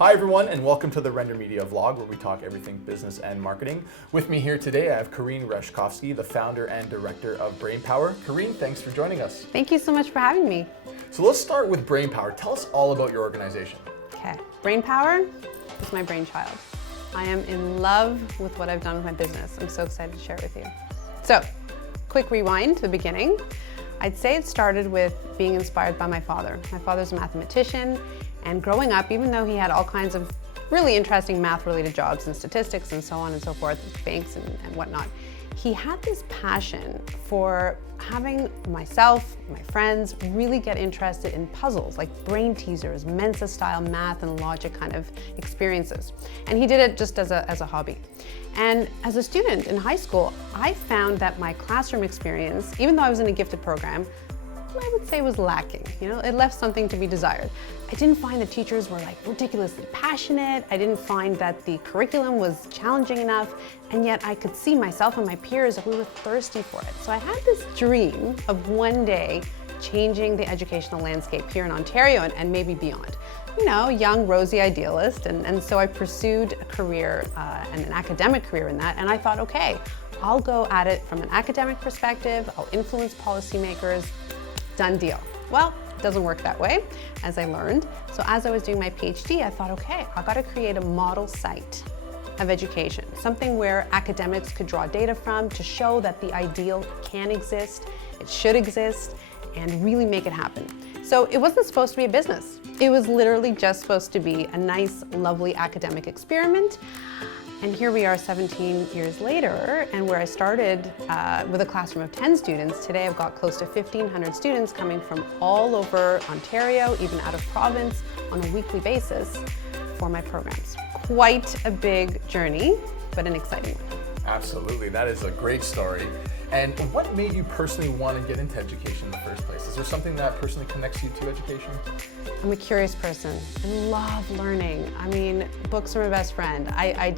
Hi everyone, and welcome to the Render Media vlog, where we talk everything business and marketing. With me here today, I have Karine Rashkovsky, the founder and director of Brainpower. Karine, thanks for joining us. Thank you so much for having me. So let's start with Brainpower. Tell us all about your organization. Okay, Brainpower is my brainchild. I am in love with what I've done with my business. I'm so excited to share it with you. So, quick rewind to the beginning. I'd say it started with being inspired by my father. My father's a mathematician, and growing up, even though he had all kinds of really interesting math-related jobs and statistics and so on and so forth, banks and whatnot, he had this passion for having myself, my friends, really get interested in puzzles, like brain teasers, Mensa-style math and logic kind of experiences. And he did it just as a hobby. And as a student in high school, I found that my classroom experience, even though I was in a gifted program, I would say was lacking. It left something to be desired. I didn't find the teachers were like ridiculously passionate. I didn't find that the curriculum was challenging enough, and yet I could see myself and my peers that we were thirsty for it. So I had this dream of one day changing the educational landscape here in Ontario and maybe beyond. Young, rosy idealist, and so I pursued a career and an academic career in that, and I thought, okay, I'll go at it from an academic perspective, I'll influence policymakers, done deal. Well, it doesn't work that way, as I learned. So as I was doing my PhD, I thought, okay, I gotta create a model site of education, something where academics could draw data from to show that the ideal can exist, it should exist, and really make it happen. So it wasn't supposed to be a business. It was literally just supposed to be a nice, lovely academic experiment. And here we are 17 years later, and where I started with a classroom of 10 students, today I've got close to 1,500 students coming from all over Ontario, even out of province, on a weekly basis for my programs. Quite a big journey, but an exciting one. Absolutely, that is a great story. And what made you personally want to get into education in the first place? Is there something that personally connects you to education? I'm a curious person. I love learning. I mean, books are my best friend. I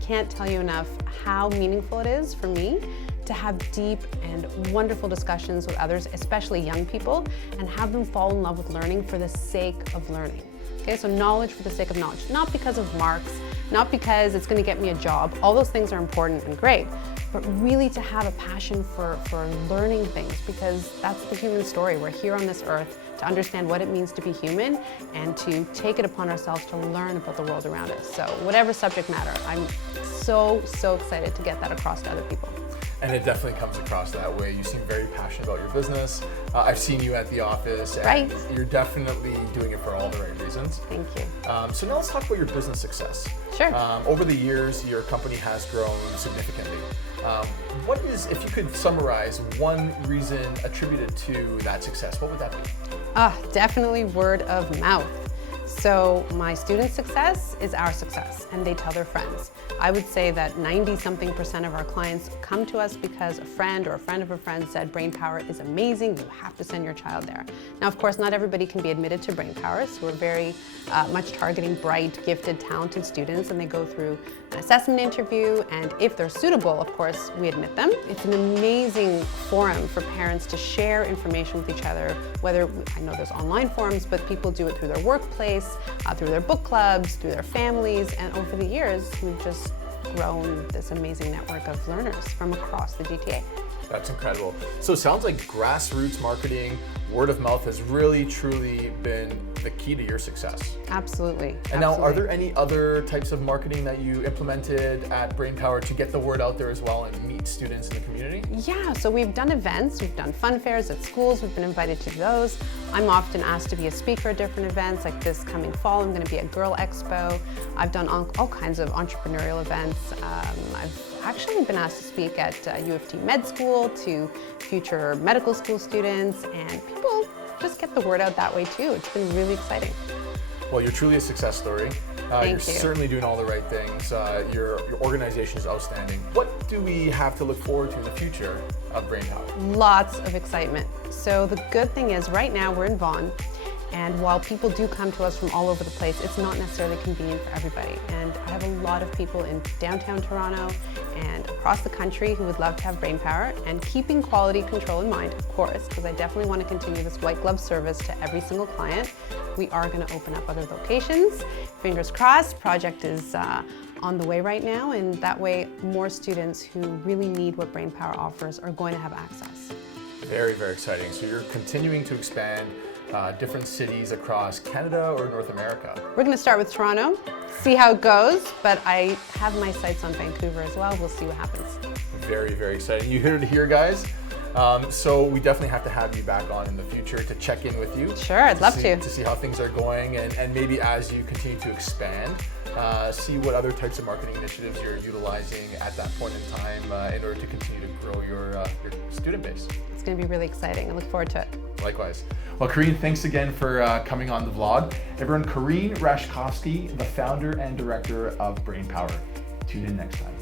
can't tell you enough how meaningful it is for me to have deep and wonderful discussions with others, especially young people, and have them fall in love with learning for the sake of learning. Okay, so knowledge for the sake of knowledge, not because of marks, not because it's going to get me a job. All those things are important and great, but really to have a passion for learning things, because that's the human story. We're here on this earth to understand what it means to be human and to take it upon ourselves to learn about the world around us. So whatever subject matter, I'm so excited to get that across to other people. And it definitely comes across that way. You seem very passionate about your business. I've seen you at the office, and right. You're definitely doing it for all the right reasons. Thank you. So now let's talk about your business success. Sure. Over the years, your company has grown significantly. What is, if you could summarize one reason attributed to that success, what would that be? Definitely word of mouth. So my students' success is our success, and they tell their friends. I would say that 90-something% of our clients come to us because a friend or a friend of a friend said Brainpower is amazing, you have to send your child there. Now, of course, not everybody can be admitted to Brainpower, so we're very much targeting bright, gifted, talented students, and they go through an assessment interview, and if they're suitable, of course, we admit them. It's an amazing forum for parents to share information with each other, whether, I know there's online forums, but people do it through their workplace, through their book clubs, through their families, and over the years, we've just grown this amazing network of learners from across the GTA. That's incredible. So it sounds like grassroots marketing, word of mouth has really, truly been the key to your success. Absolutely. And now, are there any other types of marketing that you implemented at Brainpower to get the word out there as well and meet students in the community? Yeah, so we've done events, we've done fun fairs at schools, we've been invited to those. I'm often asked to be a speaker at different events, like this coming fall, I'm going to be at Girl Expo. I've done all kinds of entrepreneurial events. I've actually been asked to speak at U of T Med School to future medical school students, and people just get the word out that way too. It's been really exciting. Well, you're truly a success story. You're certainly doing all the right things. Your organization is outstanding. What do we have to look forward to in the future of Brainpower? Lots of excitement. So the good thing is right now we're in Vaughan, and while people do come to us from all over the place, it's not necessarily convenient for everybody. And I have a lot of people in downtown Toronto and across the country who would love to have brainpower, and keeping quality control in mind, of course, because I definitely want to continue this white glove service to every single client. We are going to open up other locations. Fingers crossed, project is on the way right now, and that way more students who really need what brainpower offers are going to have access. Very, very exciting. So you're continuing to expand different cities across Canada or North America? We're going to start with Toronto, see how it goes, but I have my sights on Vancouver as well. We'll see what happens. Very, very exciting. You heard it here, guys. So we definitely have to have you back on in the future to check in with you. Sure, I'd love to. To see how things are going, and maybe as you continue to expand, see what other types of marketing initiatives you're utilizing at that point in time in order to continue to grow your student base. It's going to be really exciting. I look forward to it. Likewise. Well, Karine, thanks again for coming on the vlog. Everyone, Karine Rashkovsky, the founder and director of brainpower. Tune in next time.